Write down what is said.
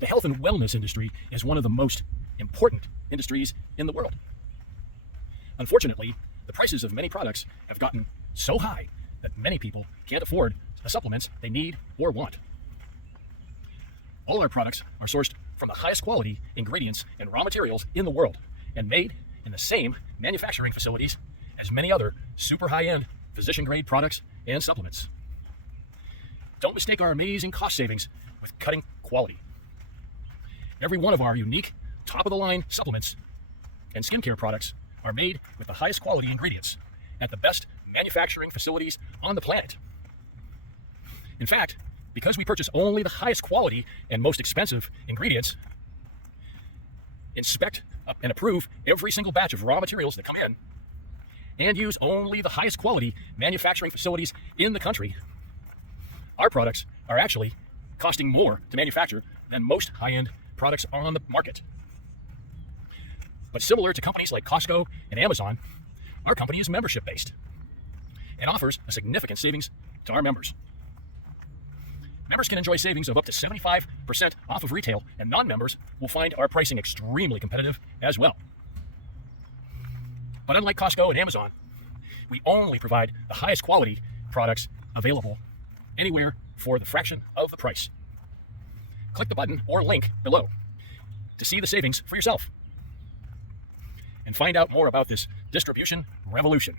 The health and wellness industry is one of the most important industries in the world. Unfortunately, the prices of many products have gotten so high that many people can't afford the supplements they need or want. All our products are sourced from the highest quality ingredients and raw materials in the world and made in the same manufacturing facilities as many other super high-end physician-grade products and supplements. Don't mistake our amazing cost savings with cutting quality. Every one of our unique, top-of-the-line supplements and skincare products are made with the highest quality ingredients at the best manufacturing facilities on the planet. In fact, because we purchase only the highest quality and most expensive ingredients, inspect and approve every single batch of raw materials that come in, and use only the highest quality manufacturing facilities in the country, our products are actually costing more to manufacture than most high-end products on the market. But similar to companies like Costco and Amazon, our company is membership-based and offers a significant savings to our members. Members can enjoy savings of up to 75% off of retail, and non-members will find our pricing extremely competitive as well. But unlike Costco and Amazon, we only provide the highest quality products available anywhere for the fraction of the price. Click the button or link below to see the savings for yourself and find out more about this distribution revolution.